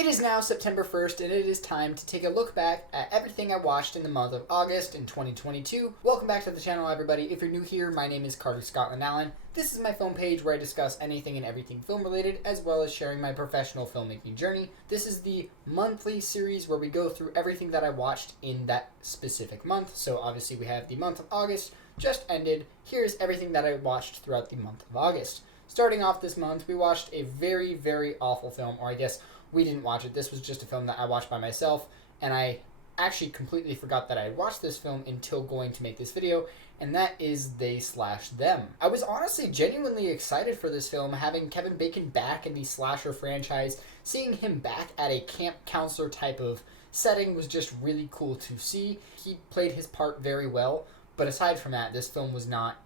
It is now September 1st, and it is time to take a look back at everything I watched in the month of August in 2022. Welcome back to the channel, everybody. If you're new here, my name is Carter Scotland Allen. This is my film page where I discuss anything and everything film related, as well as sharing my professional filmmaking journey. This is the monthly series where we go through everything that I watched in that specific month. So obviously we have the month of August just ended. Here's everything that I watched throughout the month of August. Starting off this month, we watched a very, very awful film, or I guess we didn't watch it. This was just a film that I watched by myself, and I actually completely forgot that I had watched this film until going to make this video, and that is They/Them. I was honestly genuinely excited for this film, having Kevin Bacon back in the slasher franchise. Seeing him back at a camp counselor type of setting was just really cool to see. He played his part very well, but aside from that, this film was not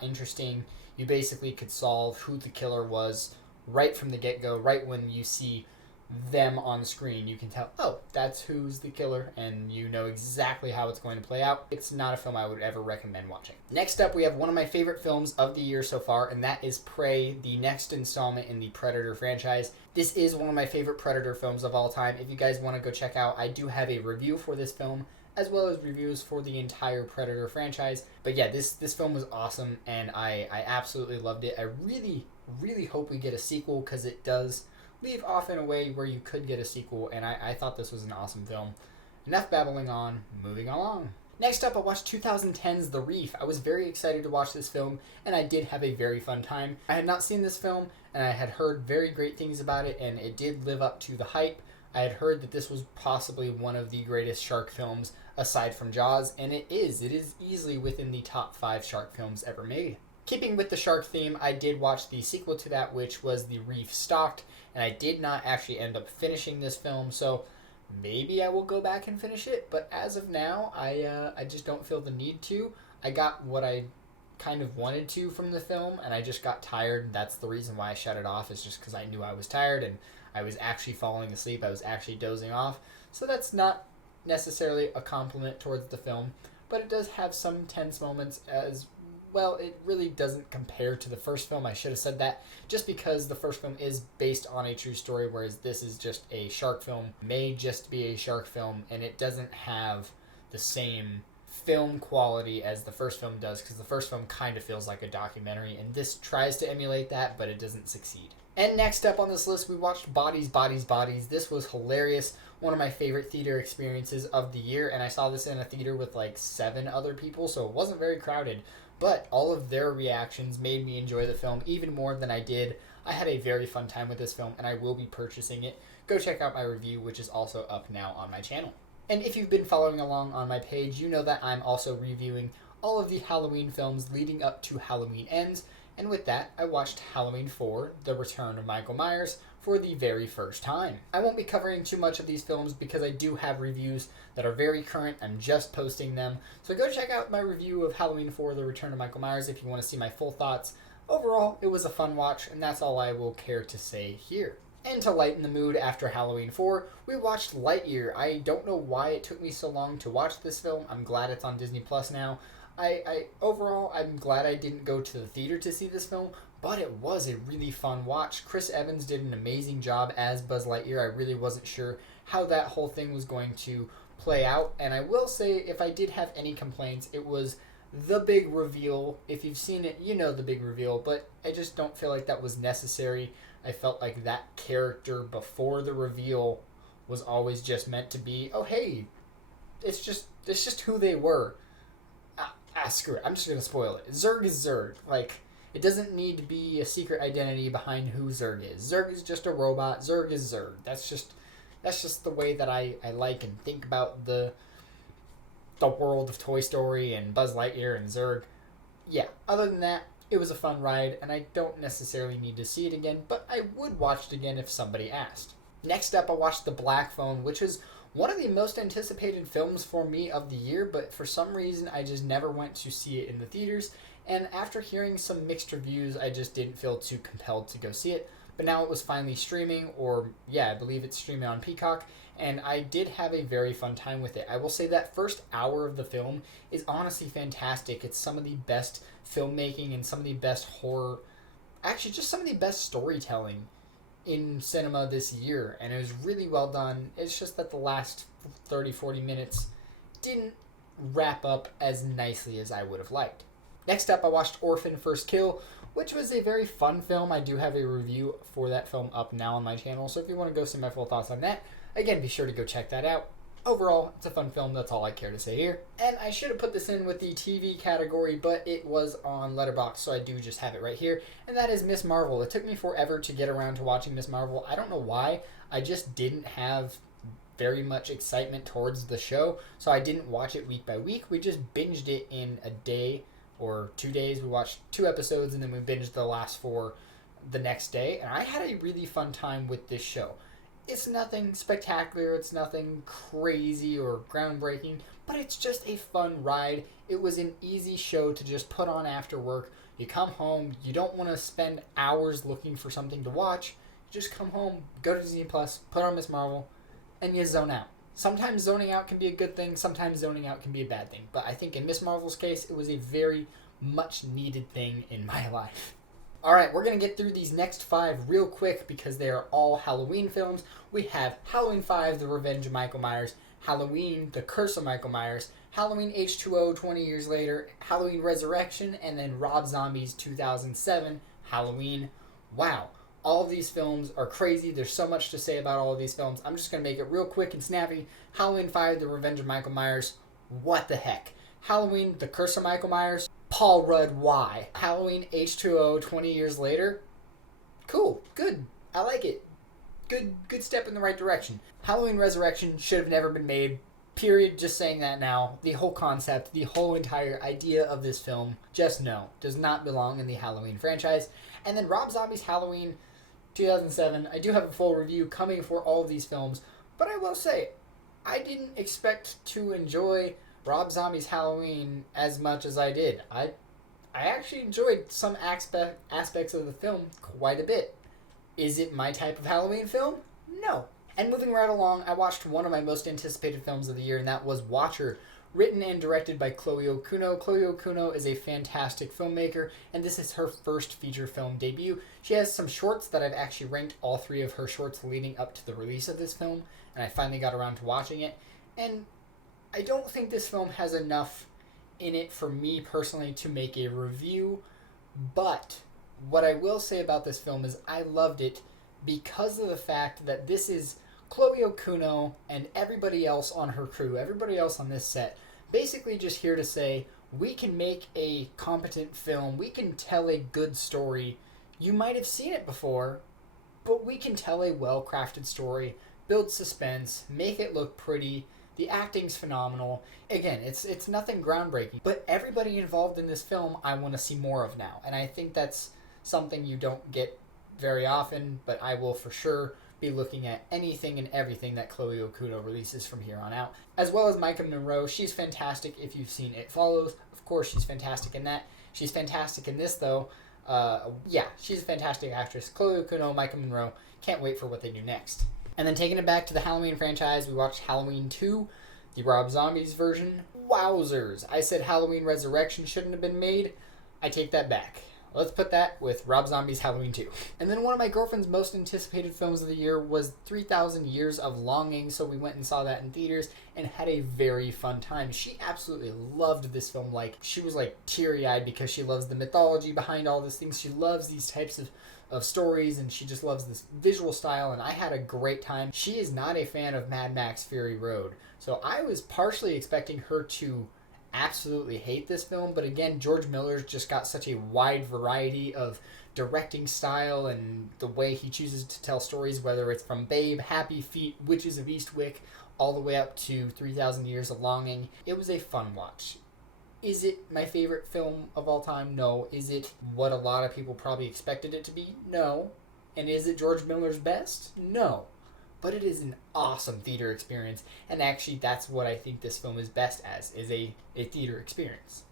interesting. You basically could solve who the killer was right from the get-go, right when you see them on screen. You can tell, oh, that's who's the killer, and you know exactly how it's going to play out. It's not a film I would ever recommend watching. Next up, we have one of my favorite films of the year so far, and that is Prey, the next installment in the Predator franchise. This is one of my favorite Predator films of all time. If you guys want to go check out, I do have a review for this film, as well as reviews for the entire Predator franchise. But yeah, this film was awesome, and I absolutely loved it. I really, really hope we get a sequel, because it does leave off in a way where you could get a sequel, and I thought this was an awesome film. Enough babbling on, moving along. Next up, I watched 2010's The Reef. I was very excited to watch this film, and I did have a very fun time. I had not seen this film, and I had heard very great things about it, and it did live up to the hype. I had heard that this was possibly one of the greatest shark films aside from Jaws, and it is. It is easily within the top 5 shark films ever made. Keeping with the shark theme, I did watch the sequel to that, which was The Reef Stalked, and I did not actually end up finishing this film, so maybe I will go back and finish it, but as of now, I just don't feel the need to. I got what I kind of wanted to from the film, and I just got tired. That's the reason why I shut it off, is just because I knew I was tired, and I was actually falling asleep. I was actually dozing off, so that's not necessarily a compliment towards the film, but it does have some tense moments as well. It really doesn't compare to the first film. I should have said that, just because the first film is based on a true story, whereas this is just a shark film, may just be a shark film, and it doesn't have the same film quality as the first film does, because the first film kind of feels like a documentary, and this tries to emulate that, but it doesn't succeed. And next up on this list, we watched Bodies, Bodies, Bodies. This was hilarious. One of my favorite theater experiences of the year, and I saw this in a theater with like 7 other people, so it wasn't very crowded. But all of their reactions made me enjoy the film even more than I did. I had a very fun time with this film, and I will be purchasing it. Go check out my review, which is also up now on my channel. And if you've been following along on my page, you know that I'm also reviewing all of the Halloween films leading up to Halloween Ends. And with that, I watched Halloween 4, The Return of Michael Myers, for the very first time. I won't be covering too much of these films because I do have reviews that are very current. I'm just posting them. So go check out my review of Halloween 4, The Return of Michael Myers if you want to see my full thoughts. Overall, it was a fun watch, and that's all I will care to say here. And to lighten the mood after Halloween 4, we watched Lightyear. I don't know why it took me so long to watch this film. I'm glad it's on Disney Plus now. Overall, I'm glad I didn't go to the theater to see this film, but it was a really fun watch. Chris Evans did an amazing job as Buzz Lightyear. I really wasn't sure how that whole thing was going to play out, and I will say, if I did have any complaints, it was the big reveal. If you've seen it, you know the big reveal, but I just don't feel like that was necessary. I felt like that character before the reveal was always just meant to be, oh hey, it's just who they were. Screw it, I'm just going to spoil it. Zurg is Zurg. Like, it doesn't need to be a secret identity behind who Zurg is. Zurg is just a robot. Zurg is Zurg. That's just the way that I like and think about the world of Toy Story and Buzz Lightyear and Zurg. Yeah, other than that, it was a fun ride, and I don't necessarily need to see it again, but I would watch it again if somebody asked. Next up, I watched The Black Phone, which is one of the most anticipated films for me of the year, but for some reason I just never went to see it in the theaters, and after hearing some mixed reviews, I just didn't feel too compelled to go see it. But now it was finally streaming, or yeah, I believe it's streaming on Peacock, and I did have a very fun time with it. I will say that first hour of the film is honestly fantastic. It's some of the best filmmaking and some of the best horror, actually just some of the best storytelling in cinema this year, and it was really well done. It's just that the last 30-40 minutes didn't wrap up as nicely as I would have liked. Next up, I watched Orphan First Kill, which was a very fun film. I do have a review for that film up now on my channel, so if you want to go see my full thoughts on that, again, be sure to go check that out. Overall, it's a fun film, that's all I care to say here. And I should have put this in with the TV category, but it was on Letterboxd, so I do just have it right here. And that is Miss Marvel. It took me forever to get around to watching Miss Marvel. I don't know why. I just didn't have very much excitement towards the show, so I didn't watch it week by week. We just binged it in a day or 2 days. We watched 2 episodes, and then we binged the last 4 the next day. And I had a really fun time with this show. It's nothing spectacular, it's nothing crazy or groundbreaking, but it's just a fun ride. It was an easy show to just put on after work. You come home, you don't want to spend hours looking for something to watch. You just come home, go to Disney+, put on Miss Marvel, and you zone out. Sometimes zoning out can be a good thing, sometimes zoning out can be a bad thing. But I think in Miss Marvel's case, it was a very much needed thing in my life. Alright, we're going to get through these next 5 real quick because they are all Halloween films. We have Halloween 5, The Revenge of Michael Myers, Halloween, The Curse of Michael Myers, Halloween H2O 20 years later, Halloween Resurrection, and then Rob Zombie's 2007 Halloween. Wow. All of these films are crazy. There's so much to say about all of these films. I'm just going to make it real quick and snappy. Halloween 5, The Revenge of Michael Myers. What the heck? Halloween, The Curse of Michael Myers. Paul Rudd, why? Halloween H2O 20 years later. Cool. Good. I like it. Good step in the right direction. Halloween Resurrection should have never been made. Period. Just saying that now. The whole concept, the whole entire idea of this film, just no. Does not belong in the Halloween franchise. And then Rob Zombie's Halloween 2007. I do have a full review coming for all of these films. But I will say, I didn't expect to enjoy Rob Zombie's Halloween as much as I did. I actually enjoyed some aspects of the film quite a bit. Is it my type of Halloween film? No. And moving right along, I watched one of my most anticipated films of the year, and that was Watcher, written and directed by Chloe Okuno. Chloe Okuno is a fantastic filmmaker, and this is her first feature film debut. She has some shorts that I've actually ranked all 3 of her shorts leading up to the release of this film, and I finally got around to watching it. And I don't think this film has enough in it for me personally to make a review, but what I will say about this film is I loved it because of the fact that this is Chloe Okuno and everybody else on her crew, everybody else on this set, basically just here to say, we can make a competent film, we can tell a good story. You might have seen it before, but we can tell a well-crafted story, build suspense, make it look pretty. The acting's phenomenal. Again, it's nothing groundbreaking, but everybody involved in this film I want to see more of now. And I think that's something you don't get very often, but I will for sure be looking at anything and everything that Chloe Okuno releases from here on out. As well as Micah Monroe. She's fantastic if you've seen It Follows. Of course, she's fantastic in that. She's fantastic in this, though. Yeah, she's a fantastic actress. Chloe Okuno, Micah Monroe. Can't wait for what they do next. And then taking it back to the Halloween franchise, we watched Halloween 2, the Rob Zombies version. Wowzers. I said Halloween Resurrection shouldn't have been made. I take that back. Let's put that with Rob Zombie's Halloween 2. And then one of my girlfriend's most anticipated films of the year was 3,000 Years of Longing, so we went and saw that in theaters and had a very fun time. She absolutely loved this film. Like, she was like teary-eyed because she loves the mythology behind all these things. She loves these types of stories, and she just loves this visual style, and I had a great time. She is not a fan of Mad Max Fury Road, so I was partially expecting her to absolutely hate this film, but again, George Miller's just got such a wide variety of directing style and the way he chooses to tell stories, whether it's from Babe, Happy Feet, Witches of Eastwick, all the way up to 3,000 Years of Longing. It was a fun watch. Is it my favorite film of all time? No. Is it what a lot of people probably expected it to be? No. And is it George Miller's best? No. But it is an awesome theater experience, and actually that's what I think this film is best as, is a theater experience.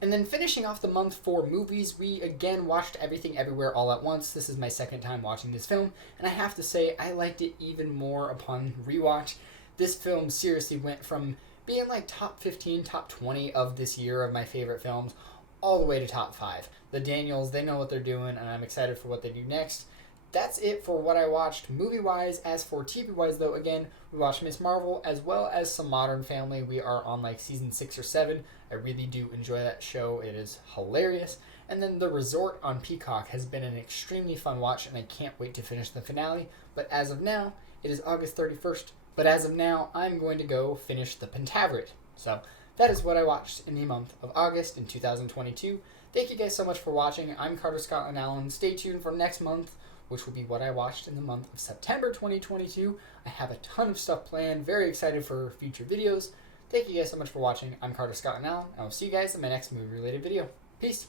And then finishing off the month for movies, we again watched Everything Everywhere All at Once. This is my second time watching this film, and I have to say I liked it even more upon rewatch. This film seriously went from being like top 15, top 20 of this year of my favorite films, all the way to top 5. The Daniels, they know what they're doing, and I'm excited for what they do next. that's it for what I watched movie-wise. As for TV-wise, though, again, we watched Miss Marvel as well as some Modern Family. We are on like season 6 or 7. I really do enjoy that show. It is hilarious. And then The Resort on Peacock has been an extremely fun watch, and I can't wait to finish the finale. But as of now, it is August 31st. But as of now, I'm going to go finish The Pentaveret. So that is what I watched in the month of August in 2022. Thank you guys so much for watching. I'm Carter Scotland Allen. Stay tuned for next month, which will be what I watched in the month of September 2022. I have a ton of stuff planned. Very excited for future videos. Thank you guys so much for watching. I'm Carter Scotland Allen. I will see you guys in my next movie-related video. Peace.